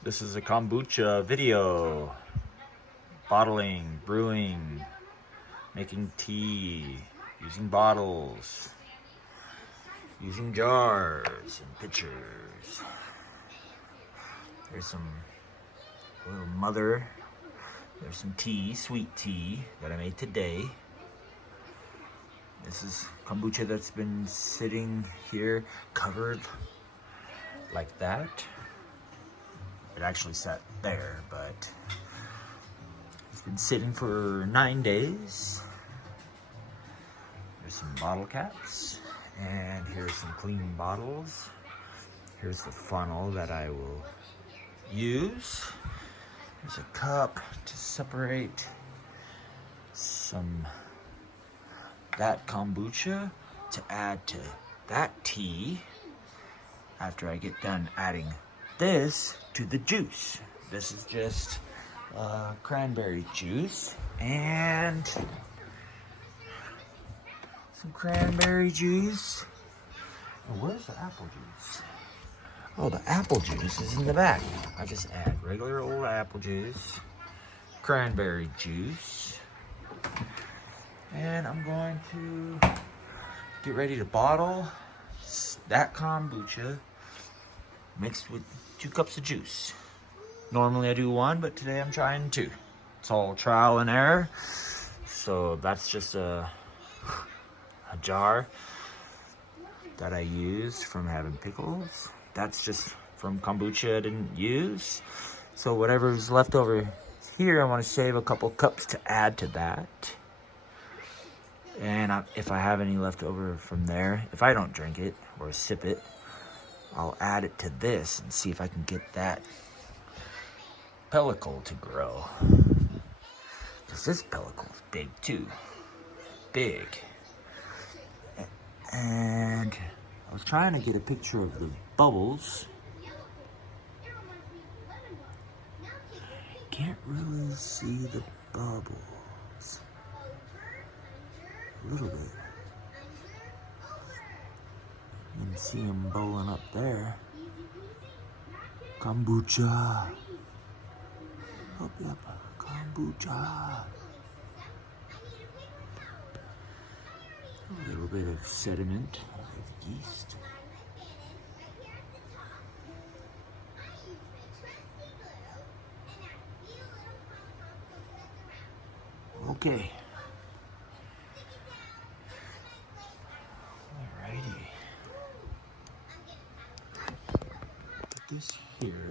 This is a kombucha video. Bottling, brewing, making tea, using bottles, using jars and pitchers. There's some little mother. There's some tea, sweet tea that I made today. This is kombucha that's been sitting here covered like that. It actually sat there, but it's been sitting for 9 days. There's some bottle caps, and here's some clean bottles. Here's the funnel that I will use. There's a cup to separate that kombucha to add to that tea after I get done adding this to the juice. This is just cranberry juice and some cranberry juice. Oh, where's the apple juice? Oh, the apple juice is in the back. I just add regular old apple juice, cranberry juice, and I'm going to get ready to bottle that kombucha mixed with 2 cups of juice. Normally I do 1, but today I'm trying 2. It's all trial and error. So that's just a jar that I used from having pickles. That's just from kombucha I didn't use. So whatever's left over here, I want to save a couple cups to add to that. And if I have any left over from there, if I don't drink it or sip it, I'll add it to this and see if I can get that pellicle to grow. Because this pellicle is big too. Big. And I was trying to get a picture of the bubbles. Can't really see the bubbles. A little bit. You can see them bowling up there. Kombucha. Oh, yep. Kombucha. A little bit of sediment of yeast. Okay. Alrighty. Put this here.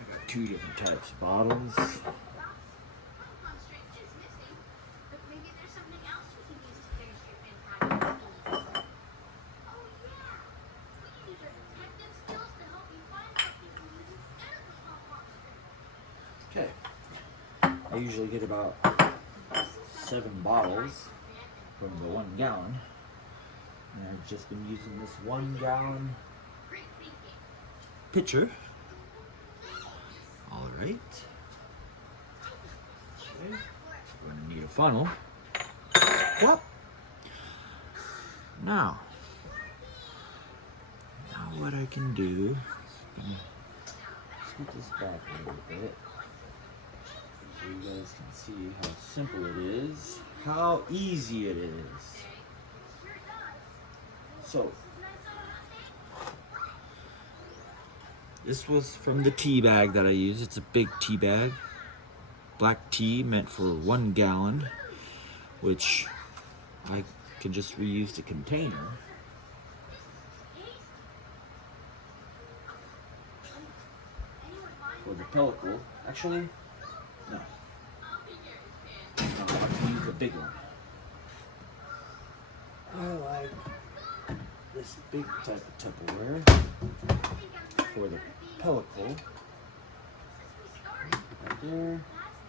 I got 2 different types of bottles. Okay, I usually get about 7 bottles from the 1 gallon, and I've just been using this 1 gallon pitcher. All right, okay. We're gonna need a funnel. What? Now what I can do, scoot this back a little bit so you guys can see how simple it is, how easy it is. So, this was from the tea bag that I use. It's a big tea bag. Black tea meant for 1 gallon, which I can just reuse the container. For the pellicle, actually, no. I can use a big one. I like this big type of Tupperware for the pellicle. Right there,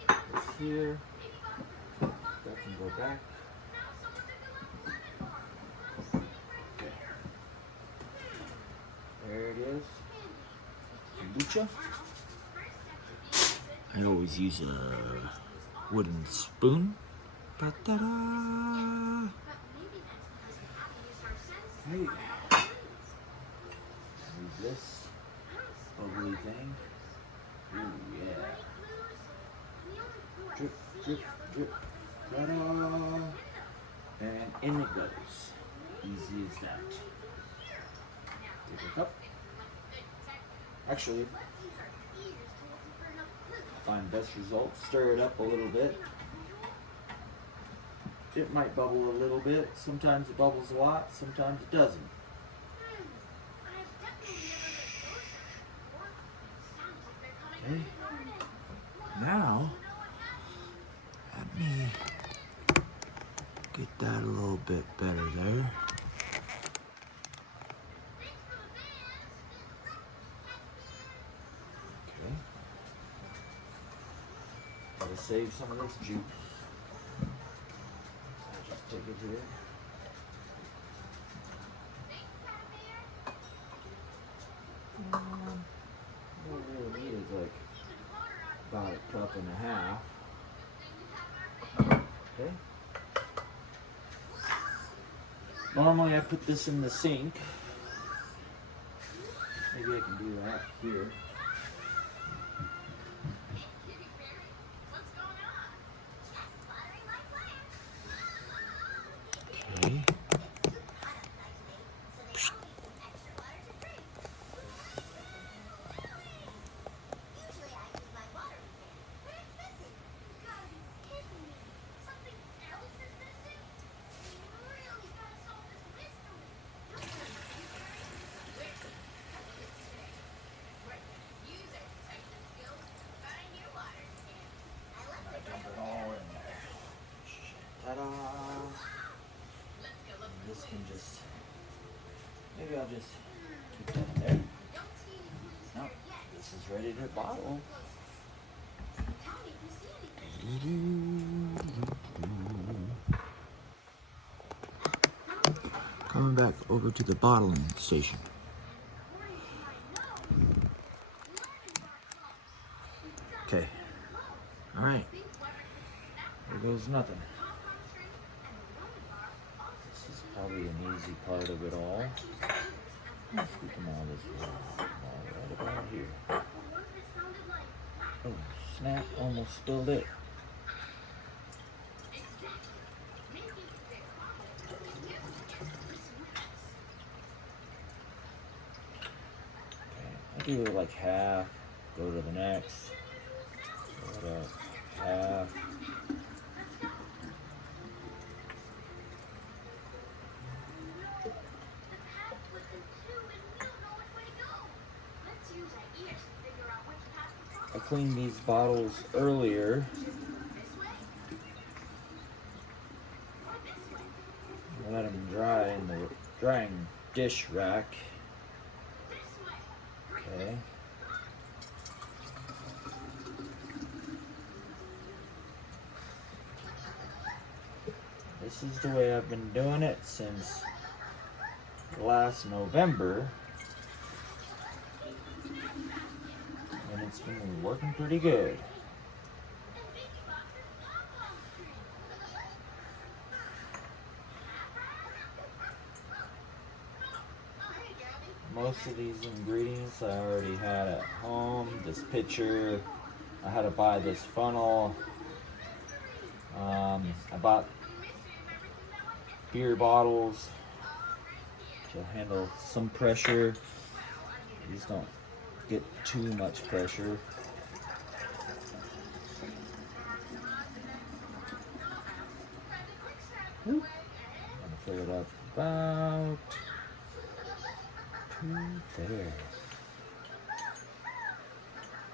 this here, that can go back. There it is. Kombucha. I always use a wooden spoon. Ta-da! Hey. Use this bubbly thing. Ooh, yeah. Drip, drip, drip. Ta-da! And in it goes. Easy as that. Take a cup. Actually, find best results. Stir it up a little bit. It might bubble a little bit. Sometimes it bubbles a lot. Sometimes it doesn't. Okay. Now, let me get that a little bit better there. Okay. Gotta save some of this juice. So just take it here. What we really need is like about a cup and a half. Okay. Normally I put this in the sink. Maybe I can do that here. Okay. Ta-da! This can just, maybe I'll just keep that in there. No, this is ready to bottle. Coming back over to the bottling station. Okay. All right. There goes nothing. This is probably an easy part of it all. Let's get them all this way. Right about here. Oh, snap, almost spilled it. Okay, I'll do it like half, go to the next. Go to half. I cleaned these bottles earlier. Let them dry in the drying dish rack. Okay. This is the way I've been doing it since last November. And it's been working pretty good. Most of these ingredients I already had at home. This pitcher, I had to buy this funnel. I bought beer bottles to handle some pressure. These don't get too much pressure. I'm gonna fill it up about to there.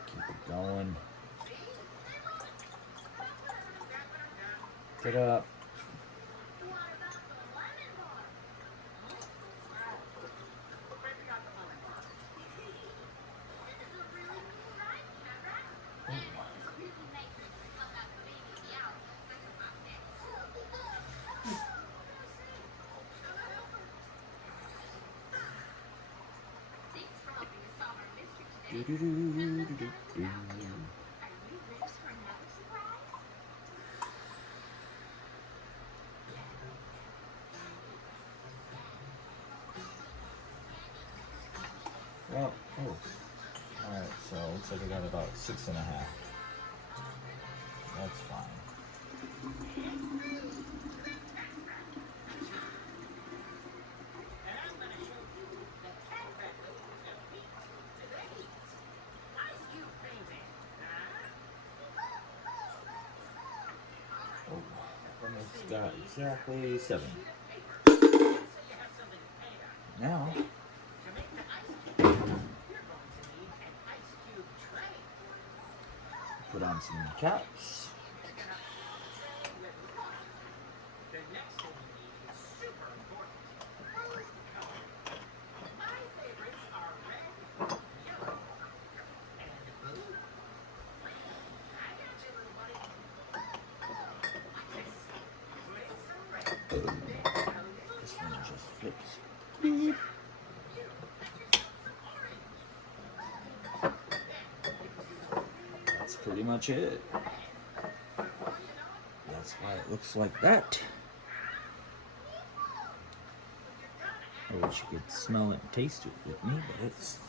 Keep it going. Get up. Well, oh. Alright, so it looks like I got about 6.5. That's fine. Oh, almost got exactly 7. Now, put on some caps. This one just flips. Beep. That's pretty much it. That's why it looks like that. I wish you could smell it and taste it with me, but it's...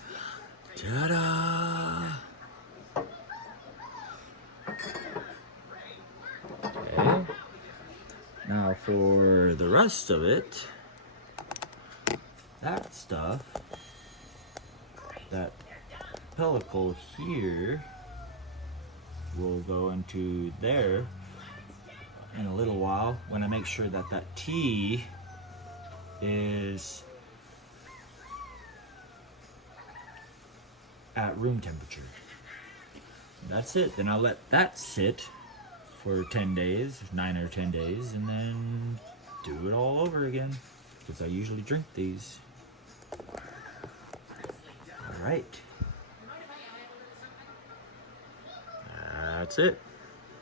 Ta-da! Okay. Now for the rest of it, that stuff, that pellicle here, will go into there in a little while when I make sure that that tea is at room temperature. That's it. Then I'll let that sit for 10 days, 9 or 10 days, and then do it all over again, because I usually drink these. All right. That's it.